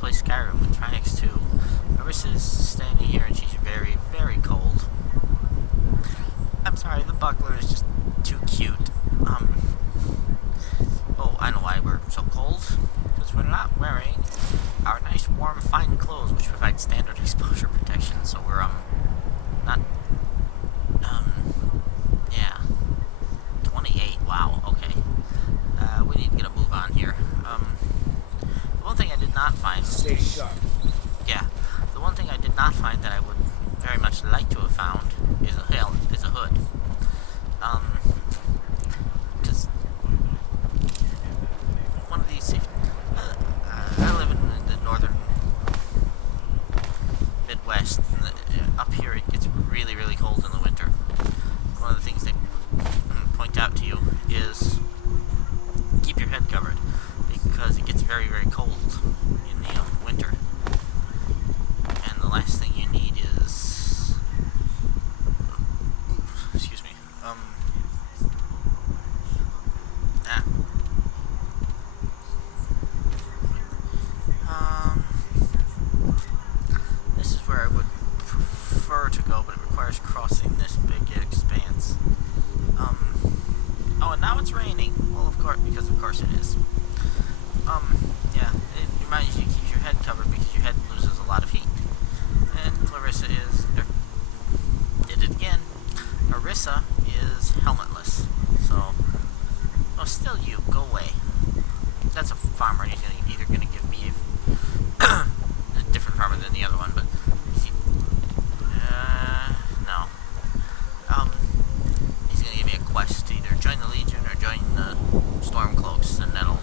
play Skyrim with Trinex 2. Arissa's standing here and she's very, very cold. I'm sorry, the buckler is just too cute. Oh, I know why we're so cold. Because we're not wearing our nice, warm, fine clothes, which provide standard exposure protection. So we're, not, yeah. 28, wow, okay. We need to get a move on here. The one thing I did not find... Stay sharp. Yeah. The one thing I did not find that I would very much like to have found is a hood. Because one of these, I live in the northern Midwest, and up here it gets really, really cold in the winter. One of the things they point out to you is keep your head covered, because it gets very, very cold in the winter. And the last thing you need is... excuse me. This is where I would prefer to go, but it requires crossing this big expanse. Oh, and now it's raining. Well, of course, because of course it is. Yeah, it reminds you to keep your head covered because your head loses a lot of heat. And Clarissa is, did it again. Arissa is helmetless. So, oh, still you, go away. That's a farmer, and he's either going to give me a different farmer than the other one, but, no. He's going to give me a quest to either join the Legion or join the Stormcloaks, and that'll...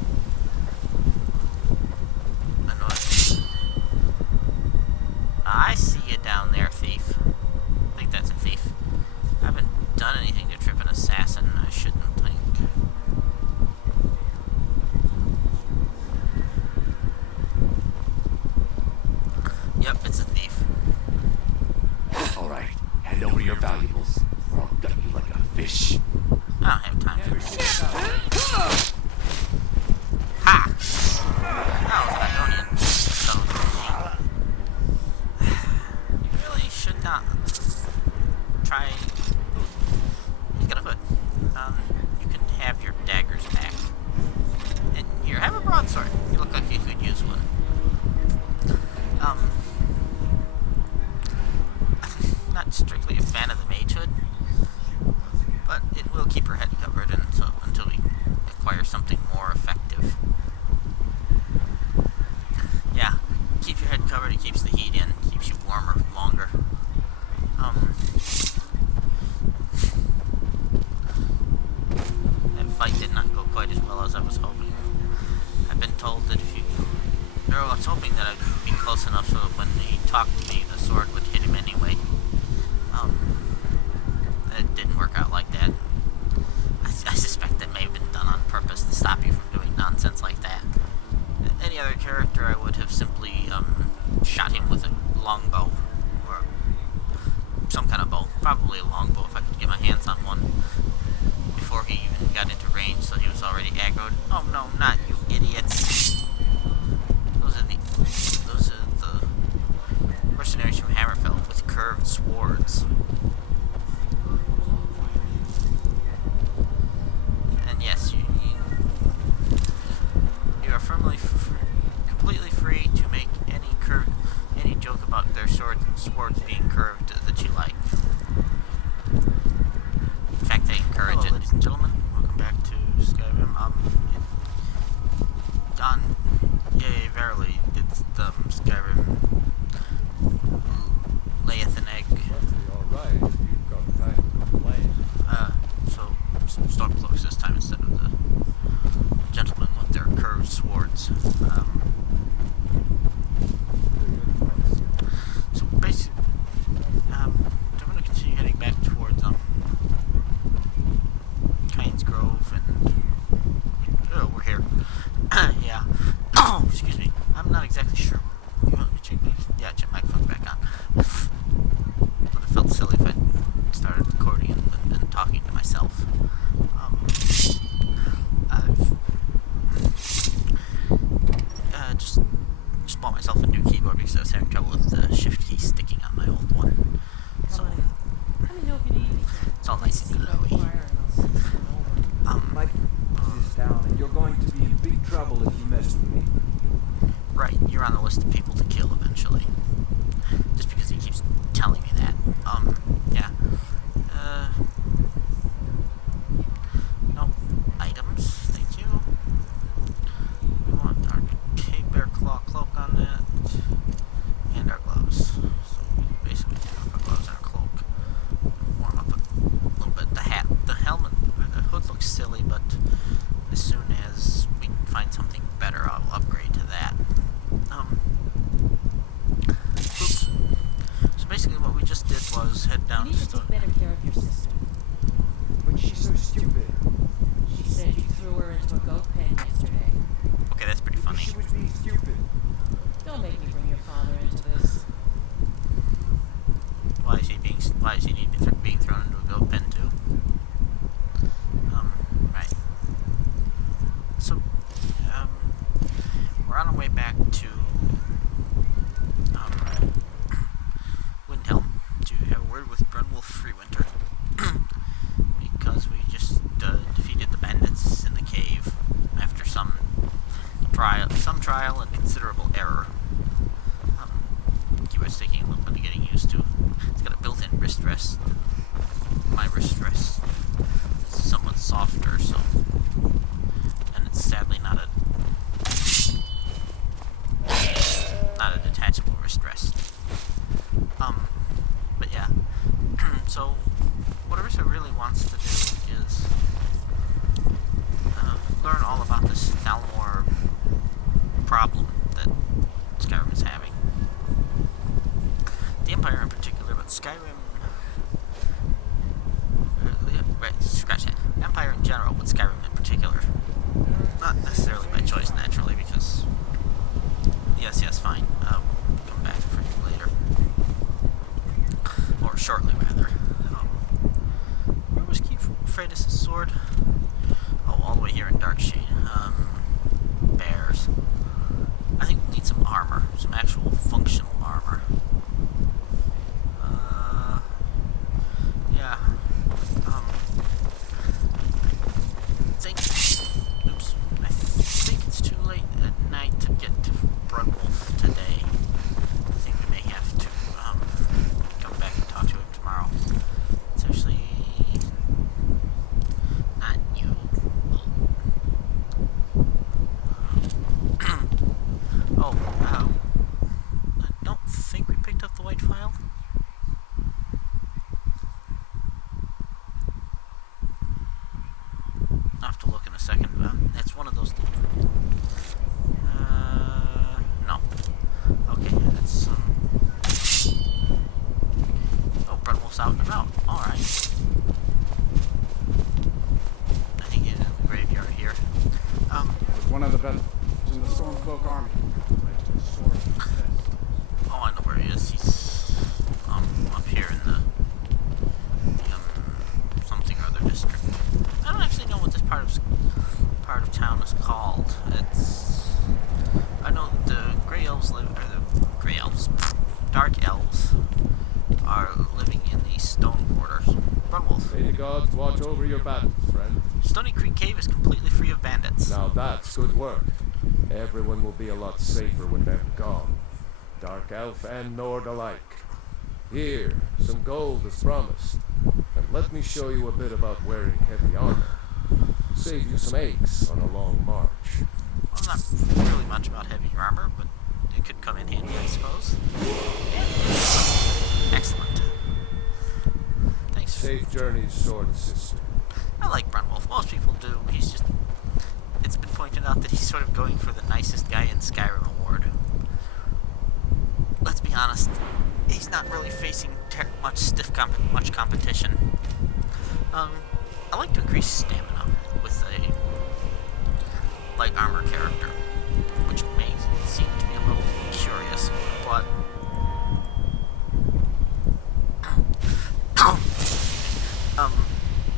I see you down there, thief. I think that's a thief. I haven't done anything to trip an assassin. I shouldn't think. Yep, it's a thief. Alright, hand over your valuables, or I'll gut you like a fish. I don't have time for this. Ha! Oh, Dragonian. So, you really should not try... He's got a hood. You can have your daggers back. And here, have a broadsword. You look like you could use one. Not strictly a fan of the mage hood, but it will keep her head covered until we acquire something more effective. Yeah, keep your head covered, it keeps the heat in, keeps you warmer longer. That fight did not go quite as well as I was hoping. I've been told that if you... Or I was hoping that I'd be close enough so that when he talked to me, the sword would hit him anyway. It didn't work out like that. I suspect that may have been done on purpose to stop you from doing nonsense like that. Any other character, I would have simply shot him with a longbow, or some kind of bow. Probably a longbow if I could get my hands on one before he even got into range, so he was already aggroed. Oh no, not you idiots! Those are the mercenaries from Hammerfell with curved swords. And yes, you are completely free to make any joke about their swords being curved that you like. In fact, I encourage it. Ladies and gentlemen, welcome back to Skyrim. Yea, verily, it's the Skyrim layeth an egg. Alright, you've got time to play. So Stormcloaks this time instead of the gentlemen with their curved swords. So basically, I'm going to continue heading back towards Kynes Grove, and oh, we're here. Yeah. Oh, excuse me. I'm not exactly sure. You want me to check my... Yeah, check my microphone's back on. Would have felt silly if I started recording and talking to myself. keyboard because I was having trouble with the shift key sticking on my old one. So Come on in. Let me know if you need anything. it's all nice and glowy. Mike, this town, and you're going to be in big trouble if you mess with me. Right, you're on the list of people to kill eventually. Just because he keeps telling me that. Yeah. No items, thank you. We want our Darkshade Bear Claw cloak on that. And our gloves. So we basically take off our gloves and our cloak. Warm up a little bit. The hat, the helmet, or the hood looks silly, but as soon as we can find something better, I'll upgrade to that. Oops. So basically what we just did was head down You need to take better care of your sister. But she's so stupid. She said you threw her into a goat pen yesterday. Okay, that's pretty funny. She was being stupid. Don't make me bring your father into this. Why is she being thrown into a goat pen too? Right. So, we're on our way back to Windhelm to have a word with Brunwolf Freewinter because we just defeated the bandits in the cave after some trial and considerable error. Keyboard's taking a little bit of getting used to. It's got a built-in wrist rest. My wrist rest is somewhat softer, so, and it's sadly not a detachable wrist rest. But yeah. So what Arissa really wants to do is learn all about this Thalmor problem that Skyrim is having. The Empire in particular, but Skyrim... right, scratch that. Empire in general, but Skyrim in particular. Not necessarily by choice, naturally, because... Yes, fine. I'll come back for you later. Or shortly, rather. Where was Queen Freydis' sword? Oh, all the way here in Darkshade. Bears. I think we need some armor. Some actual functional armor. Yeah. I think it's too late at night to get to Brunwolf today. I think we may have to come back and talk to him tomorrow. It's actually not you. I don't think we picked up the white file. I'll have to look in a second. It's one of those. No. Okay, that's oh, Brunwolf's out and about. All right. I think he's in the graveyard here. Was one of the best in the Stormcloak army. Oh, I know where he is. He's up here in the something or other district. I don't actually know what this part of town is called. I know the Dark Elves are living in the stone quarters. Brunwolf. May the gods watch over your battles, friend. Stony Creek Cave is completely free of bandits. Now that's good work. Everyone will be a lot safer when they're gone. Dark Elf and Nord alike. Here, some gold as promised. And let me show you a bit about wearing heavy armor. Save you some aches on a long march. I'm not really much about heavy armor, but it could come in handy, I suppose. Excellent. Thanks. Safe journeys, sword sister. I like Brunwolf. Most people do. It's been pointed out that he's sort of going for the nicest guy in Skyrim award. Let's be honest, he's not really facing much competition. I like to increase stamina with a light armor character, which may seem to be a little curious, but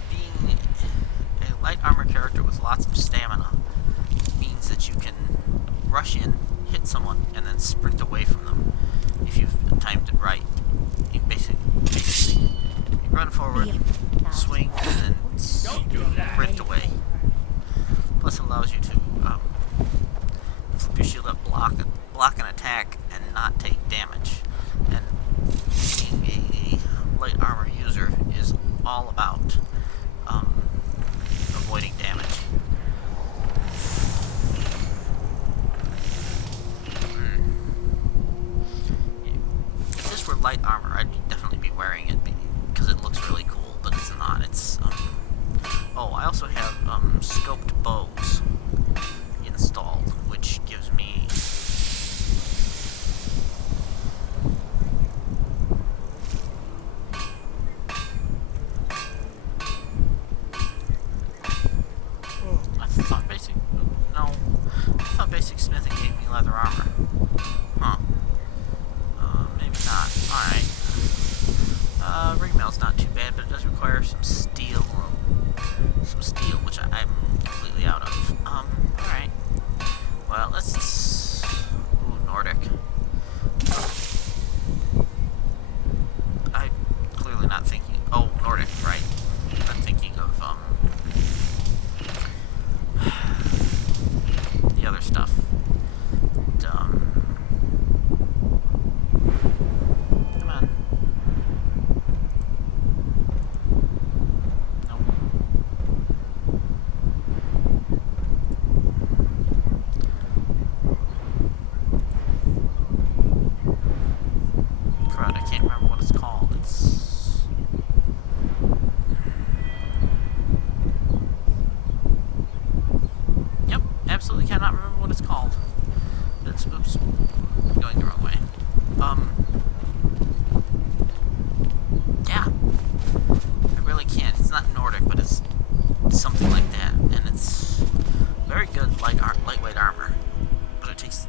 being a light armor character with lots of stamina means that you can rush in, hit someone, and then then sprint away from them if you've timed it right. You basically you run forward, swing, and then sprint away. Plus it allows you to flip your shield up, block an attack, and not take damage. And being a light armor user is all about avoiding damage. If this were light armor, I'd definitely be wearing it because it looks really cool, but it's not. It's oh, I also have scoped bows installed, which gives me I thought basic smithing gave me leather armor. Huh. Maybe not. Alright. Ringmail's not too bad, but it does require some steel, which I'm completely out of. Alright. Well, let's... Ooh, Nordic. I'm clearly not thinking... Oh, Nordic, right. I'm thinking of, the other stuff. Come on. Nope. Crud, I can't remember what it's called. It's... Yep, absolutely cannot remember what it's called. It's, oops, going the wrong way. Yeah, I really can't. It's not Nordic, but it's something like that, and it's very good lightweight armor. But it takes,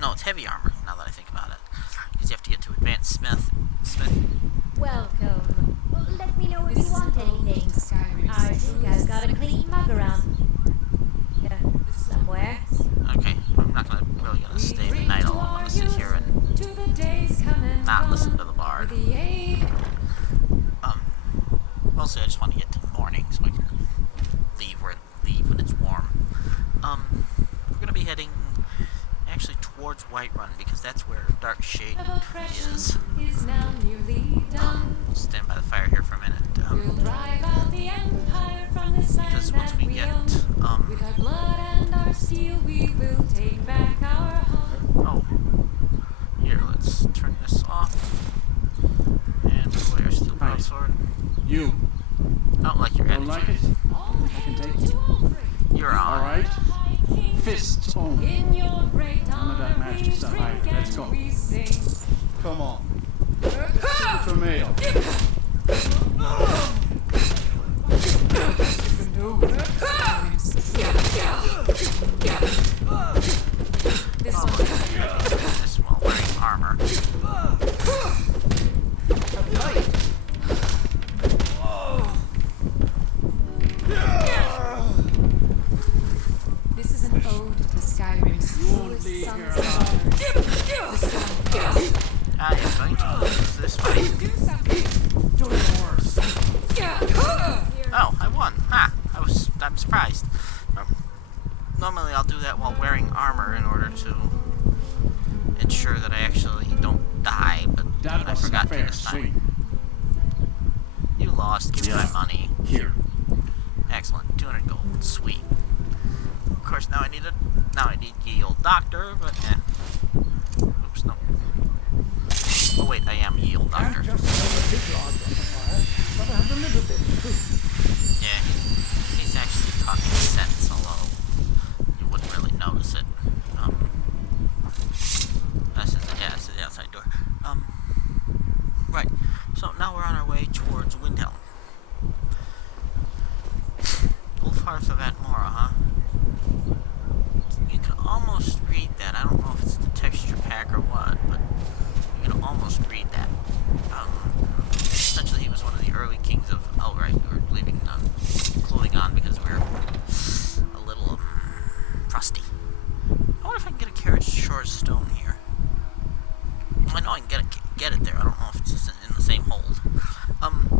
no, it's heavy armor. Now that I think about it, because you have to get to advanced smith. Welcome. Let me know if you want anything. I think I've got a clean mug around. Yeah, somewhere. Okay, I'm not really gonna stay the night. I'm gonna sit here and not listen to the bard. Mostly I just want to get to morning so I can leave when it's warm. We're gonna be heading actually towards Whiterun because that's where Darkshade is. Stand by the fire here for a minute. Because once we get oh, here, let's turn this off. And where's the broadsword? You. I don't like your Don't attitude. like it? I can take it. You're on. Alright. Fists only. None of that magic stuff. Alright, let's go. Come on. For me. This while wearing armor. This is an ode to Skyrim's coolest sons I am going to lose this fight. Do it worse. Oh, I won. Ha! I'm surprised. Normally I'll do that while wearing armor in order to ensure that I actually don't die, but That I was forgot to fair, this time. sweet. You lost. Give me my money. Here. Excellent. 200 gold. Sweet. Of course, now I need ye old doctor, but oops, no. Oh wait, I am ye old doctor. Yeah, he's actually talking sense, although you wouldn't really notice it. This is the outside door. Right. So now we're on our way towards Windhelm. Ulfarth of Atmora, huh? You can almost read that. I don't know if it's the texture pack or what, but you can almost read that. Essentially, he was one of the early kings of Elright. We were leaving clothing on because we were a little rusty. I wonder if I can get a carriage to Shore Stone here. I know I can get it there. I don't know if it's just in the same hold.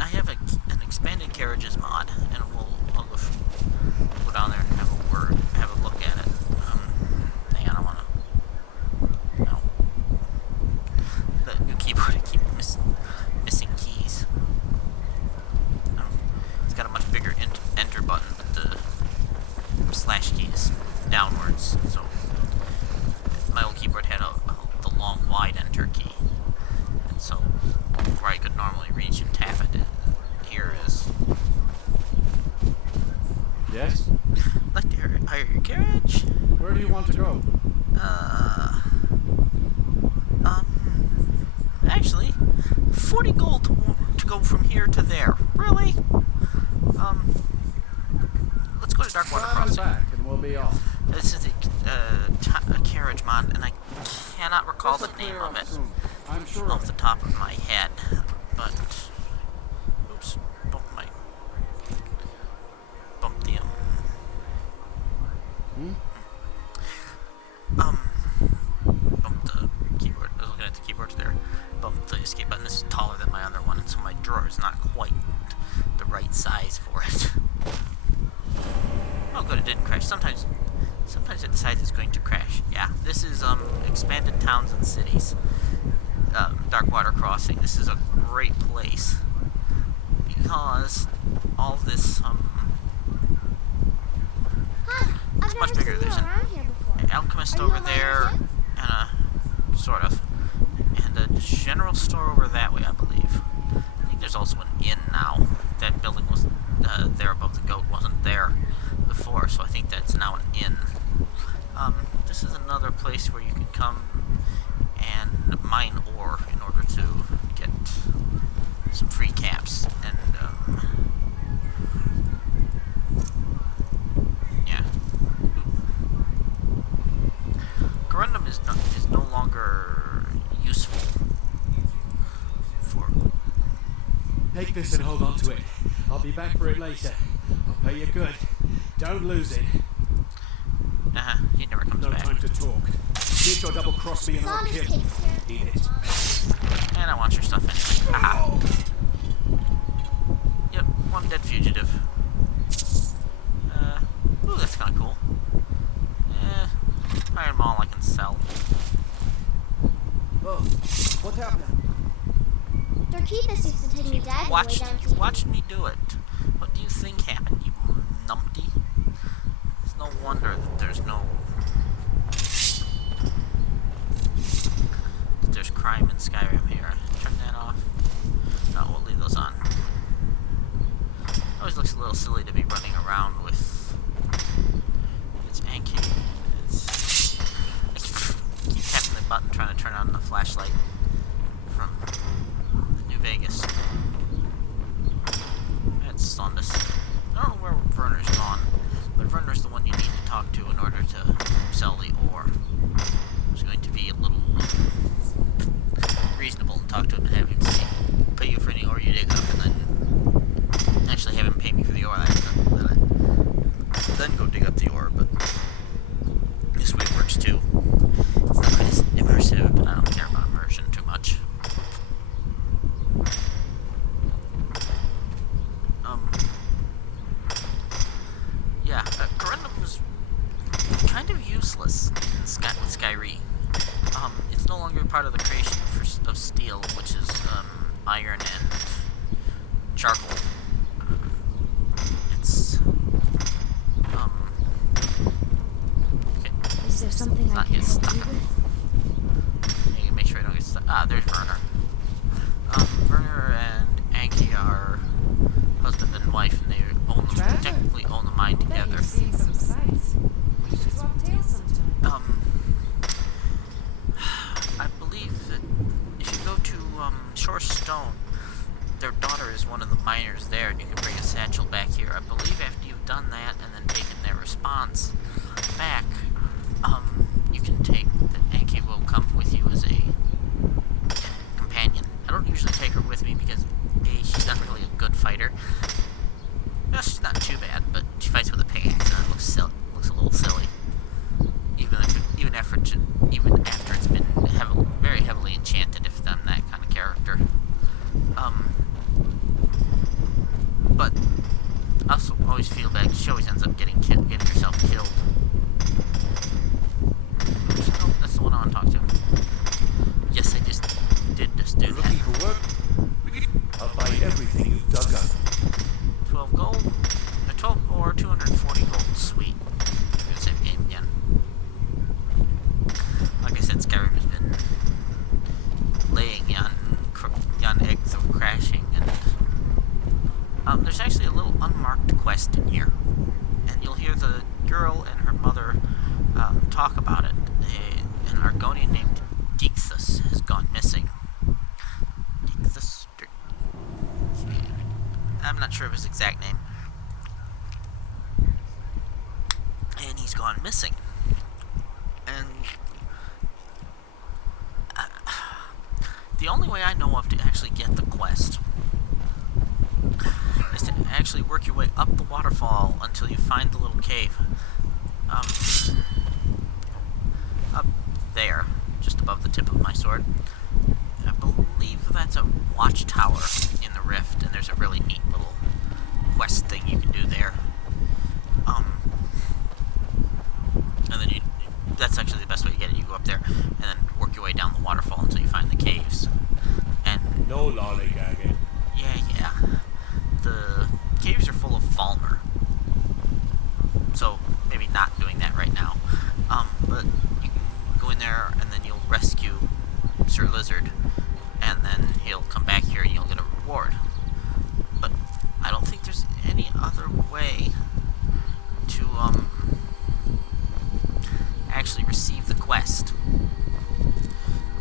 I have an expanded carriages mod, and I'll go down there and have a look at it. Hang on, I wanna. No. The new keyboard, I keep missing keys. It's got a much bigger enter button, but the slash key is downwards. So my old keyboard had the long wide enter key, and so where I could normally reach and tap it, here is. Yes? I'd like to hire your carriage. Where do you want to go? Actually, 40 gold to go from here to there. Really? Let's go to Darkwater Drive Crossing. back and we'll be off. This is a carriage mod, and I cannot recall the This'll name clear of up it soon. I'm sure off of the it. top of my head. But, oops, bump the bump the keyboard. I was looking at the keyboards there. Bump the escape button. This is taller than my other one, and so my drawer is not quite the right size for it. Oh, good, it didn't crash. Sometimes it decides it's going to crash. Yeah, this is expanded towns and cities. Darkwater Crossing. This is a great place because all this I've much never bigger. seen There's you an around here before. alchemist Are you over a there, miner and sort of, and a general store over that way, I believe. I think there's also an inn now. That building was there above the goat, wasn't there before, so I think that's now an inn. This is another place where you can come and mine ore in order to get some free caps, and yeah. Corundum is no longer useful for. Take this and hold on to it. I'll be back for it later. I'll pay you good. Don't lose it. He never comes No back. time to talk. Get your double cross me and I'll Sonic kill takes care of Eat it. And I want your stuff anyway. Ah. Yep, one dead fugitive. Ooh, that's kind of cool. Iron Maul I can sell. Oh, what happened? Darkheathus used to take me dad way down You watched me do it. What do you think happened, you numpty? It's no wonder that there's crime in Skyrim here. Turn that off. No, we'll leave those on. Always looks a little silly to be running around with. It's Anki. I keep tapping the button trying to turn on the flashlight from New Vegas. That's Saunders. I don't know where Werner's gone, but Werner's the one you need to talk to in order to sell the ore. It's going to be a little reasonable and talk to him and have him say, pay you for any ore you dig up, and then actually have him pay me for the ore then go dig up the ore, but this way it works too. It's not quite as immersive, but I don't care about immersion too much. Yeah, Corundum's kind of useless in with Skyrim. It's no longer part of the creation of steel, which is iron and charcoal. It's okay. Is there something I Not can get help stuck. you with? You can make sure I don't get stuck. Ah, there's Werner. Werner and Anki are husband and wife, and they technically own the mine together. You've seen some sights. We should swap tales sometime. I believe that if you go to Shore Stone, their daughter is one of the miners there, and you can bring a satchel back here. I believe after you've done that and then taken their response back, you can take that Anki will come with you as a companion. I don't usually take her with me because A, she's not really a good fighter. No, she's not too bad, but she fights with a pickaxe and it looks a little silly. Even after talk about it. An Argonian named Deekthus has gone missing. Deekthus? I'm not sure of his exact name. And he's gone missing. And the only way I know of to actually get the quest is to actually work your way up the waterfall until you find the little cave. Up there, just above the tip of my sword. I believe that's a watchtower in the rift, and there's a really neat little quest thing you can do there. And then that's actually the best way to get it. You go up there, and then work your way down the waterfall until you find the caves. And No lollygagging. yeah. The caves are full of Falmer. So, maybe not doing that right now. But you can go in there, and then you'll rescue Sir Lizard, and then he'll come back here, and you'll get a reward. But I don't think there's any other way to, actually receive the quest.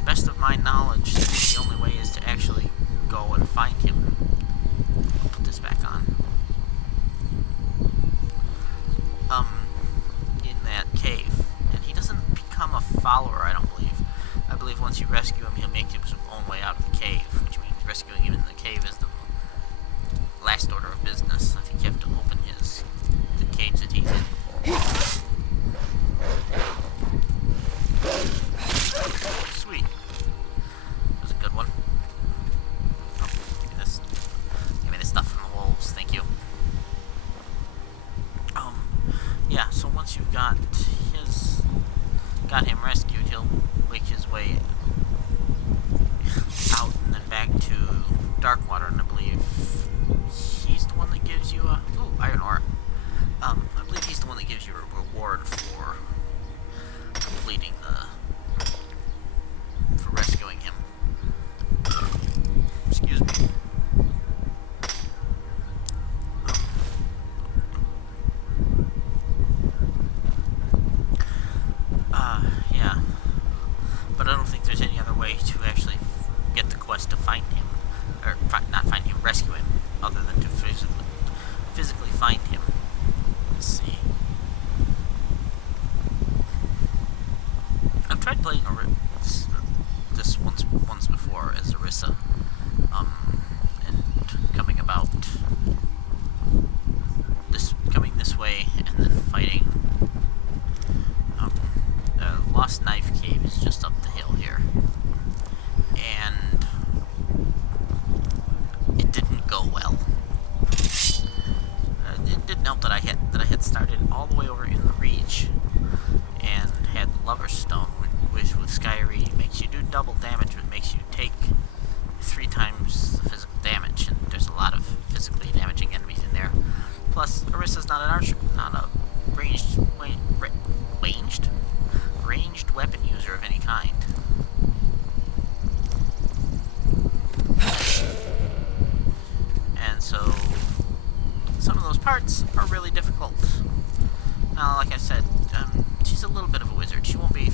Best of my knowledge, the only way is to actually go and find him. I'll put this back on. In that cave. And he doesn't become a follower, I don't believe. I believe once you rescue him, he'll make his own way out of the cave, which means rescuing him in the cave is the last order of business. I think you have to open the cage that he's in. Sweet. That was a good one. Oh, give me this. Give me the stuff from the wolves, thank you. Yeah, so once you've got him rescued, he'll make his way out and then back to Darkwater, and I believe he's the one that gives you a iron ore. I believe he's the one that gives you a reward for completing for rescuing him. Excuse me. Yeah. But I don't think there's any other way to actually get the quest to find him. Or, not find him, rescue him, other than to physically find him. Let's see. I've tried playing this once before as Arissa, and coming this way and then fighting. Lost Knife Cave is just up the hill here, and it didn't go well. It didn't help that I had started all the way over in the Reach and had Lover's Stone, which with Skyrim makes you do double damage, which makes you take 3 times the physical damage, and there's a lot of physically damaging enemies in there. Plus, Arissa's not an archer, not a ranged weapon user of any kind. And so, some of those parts are really difficult. Now, like I said, she's a little bit of a wizard. She won't be...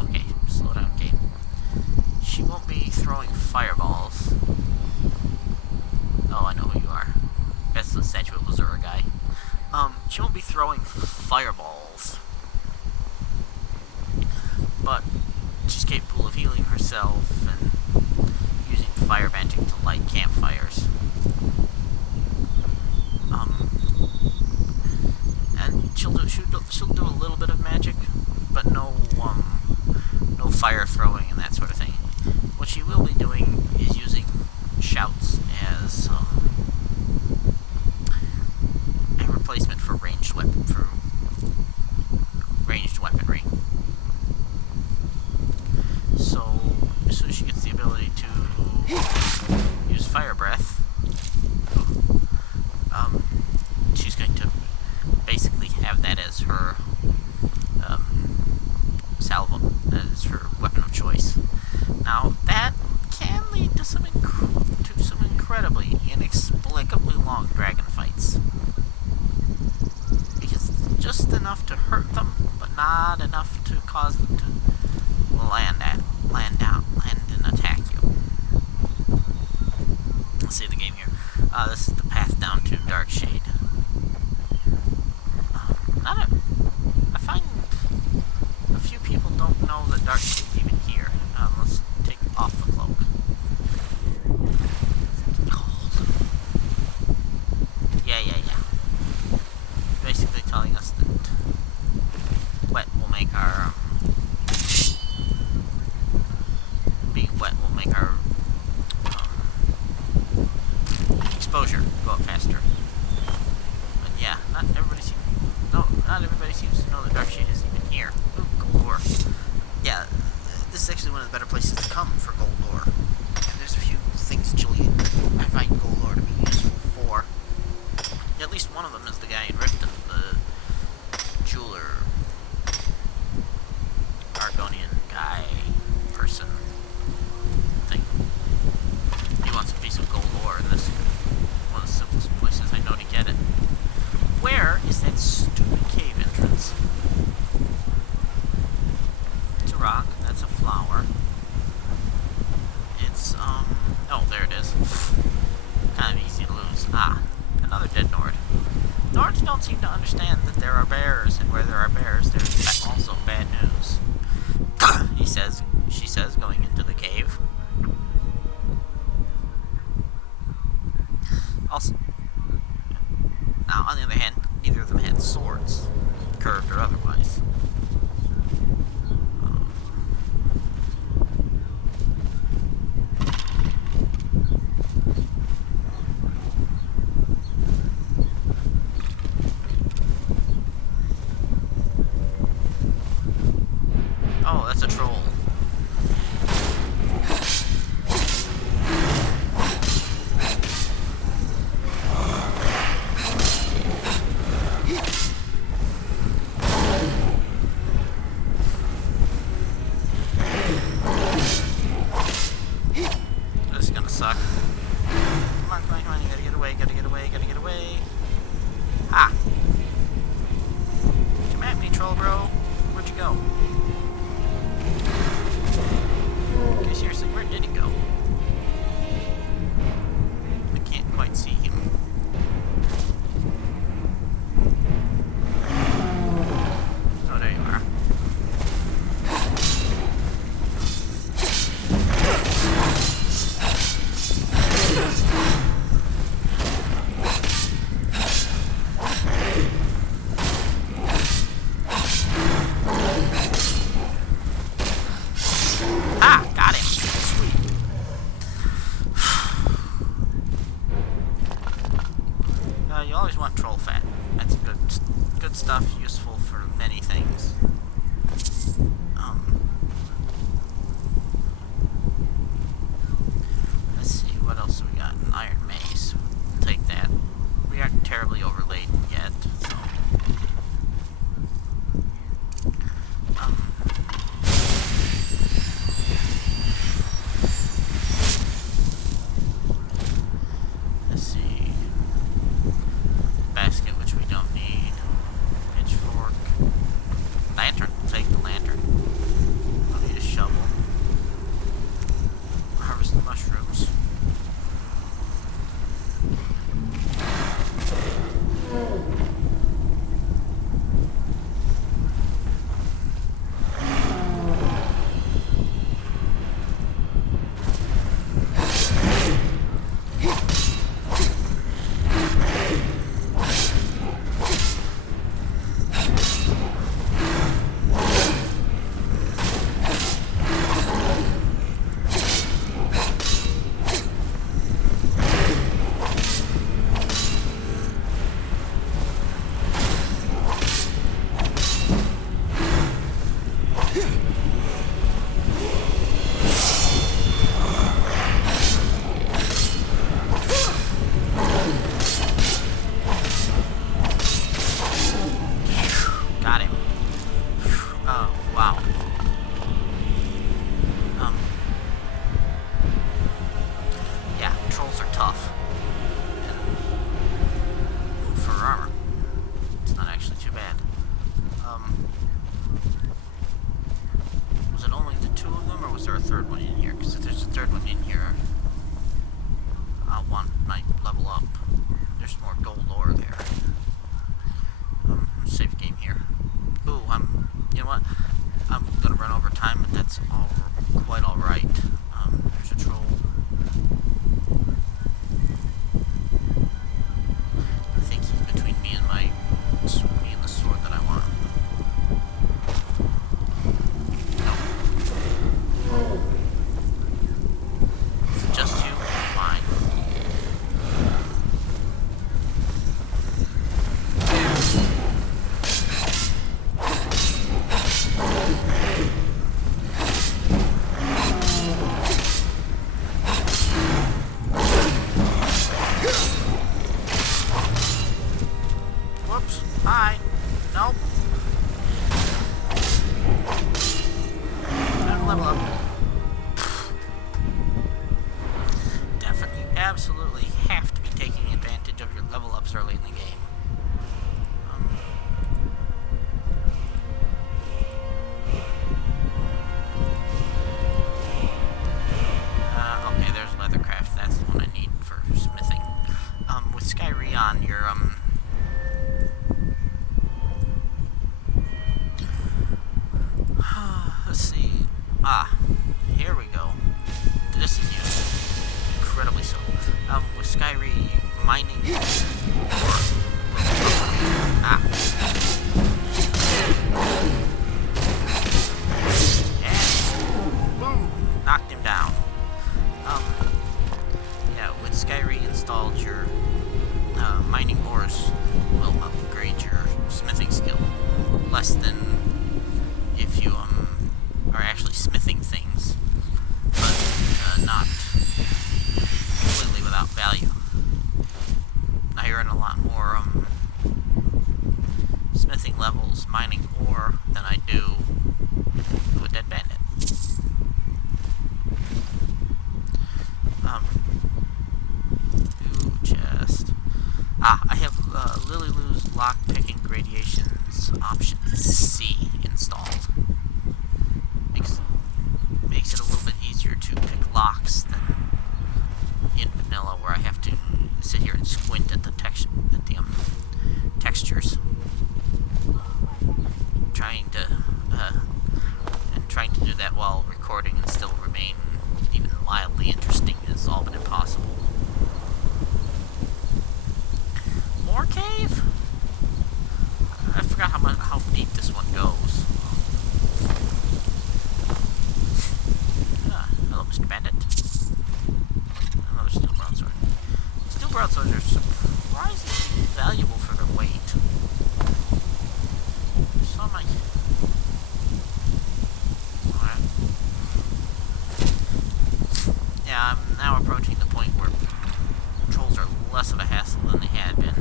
Okay, slow down, game. She won't be throwing fireballs. Oh, I know who you are. That's the Statue of Lazura guy. She won't be throwing fireballs. But she's capable of healing herself and using fire magic to light campfires. And she'll do a little bit of magic, but no fire throwing and that sort of thing. What she will be doing is using shouts as a replacement for ranged weaponry. So as soon as she gets the ability to use fire breath, she's going to basically have that as her salvo, as her weapon of choice. Now that can lead to some incredibly, inexplicably long dragon fights, because it's just enough to hurt them, but not enough cause them to land and attack you. Let's save the game here. This is the path down to Darkshade. I find a few people don't know that Darkshade's even here. Let's take off the cloak. It's cold. Yeah. Basically telling us that wet will make our being wet will make our exposure go up faster. But yeah, not everybody seems to know that Darkshade is even here. Ooh, gold ore. Yeah, this is actually one of the better places to come for gold ore. There's a few things that I find gold ore to be useful for. At least one of them is the guy in Riften, the jeweler, Argonian guy, person, thing. He wants a piece of gold ore, and this is one of the simplest places I know to get it. Where is that stupid cave entrance? It's a rock, that's a flower. It's, oh, there it is. Kind of easy to lose. Ah, another dead Nord. Nords don't seem to understand that there are bears, and where there are bears, there's also bad news. She says, going into the cave. Also, now, on the other hand, neither of them had swords, curved or otherwise. Oh, that's a troll. This is gonna suck. Come on, you gotta get away. Ha! Come at me, troll bro. Where'd you go? Okay, seriously, where did he go? I can't quite see him. Oh, there you are. was there a third one in here? Because if there's a third one in here, I'll want my level up. There's more gold ore there. Save game here. Ooh, you know what? I'm gonna run over time, but that's quite alright. There's a troll. I think he's between me and the sword that I want. Is it just you? Fine. Whoops. Hi. Nope. Time to level up. Definitely, absolutely have to be taking advantage of your level ups early in the game. Okay, there's leathercraft. That's the one I need for smithing. With Skyrim on, you're let's see. Here we go. This is new. Incredibly so. With Skyrim mining ore. And boom! Knocked him down. Yeah, with Skyrim installed, your mining ores will upgrade your smithing skill. Less than if you are actually smithing things, but not completely without value. I earn a lot more smithing levels mining ore than I do with Dead Bandit. Ooh, chest. I have Lily Lou's lockpicking gradations option C installed. Makes it a little bit easier to pick locks than in vanilla, where I have to sit here and squint at the textures, trying to do that while recording and still remain even mildly interesting is all but impossible. More cave? I forgot how deep this one goes. Hello, Mr. Bandit. Another steel broadsword. Steel broadswords are surprisingly valuable for their weight. So am I. Alright. Yeah, I'm now approaching the point where trolls are less of a hassle than they had been.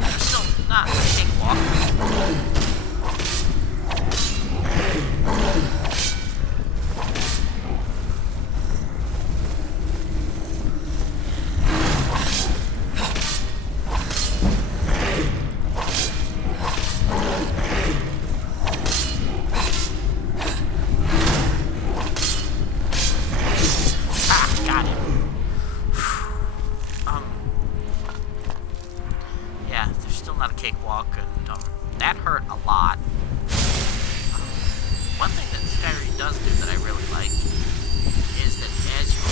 They're still not a cakewalk. Cakewalk, and that hurt a lot. One thing that Skyrim does do that I really like is that as your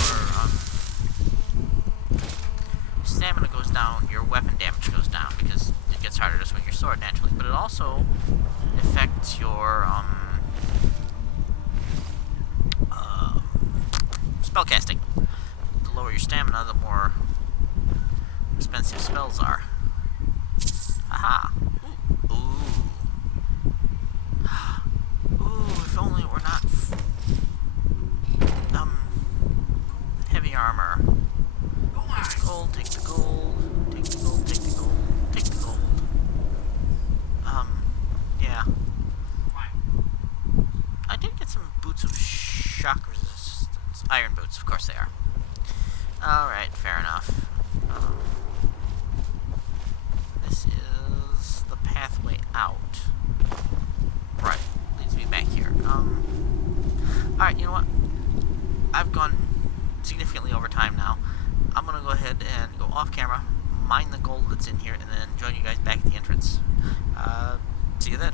stamina goes down, your weapon damage goes down, because it gets harder to swing your sword naturally, but it also affects your spellcasting. The lower your stamina, the more expensive spells are. Aha! Ooh. Ooh, if only it were not heavy armor. Gold, take the gold, take the gold, take the gold, take the gold. Yeah. I did get some boots of shock resistance. Iron boots, of course they are. Alright, fair enough. This is the pathway out. mine the gold that's in here, and then join you guys back at the entrance. See you then.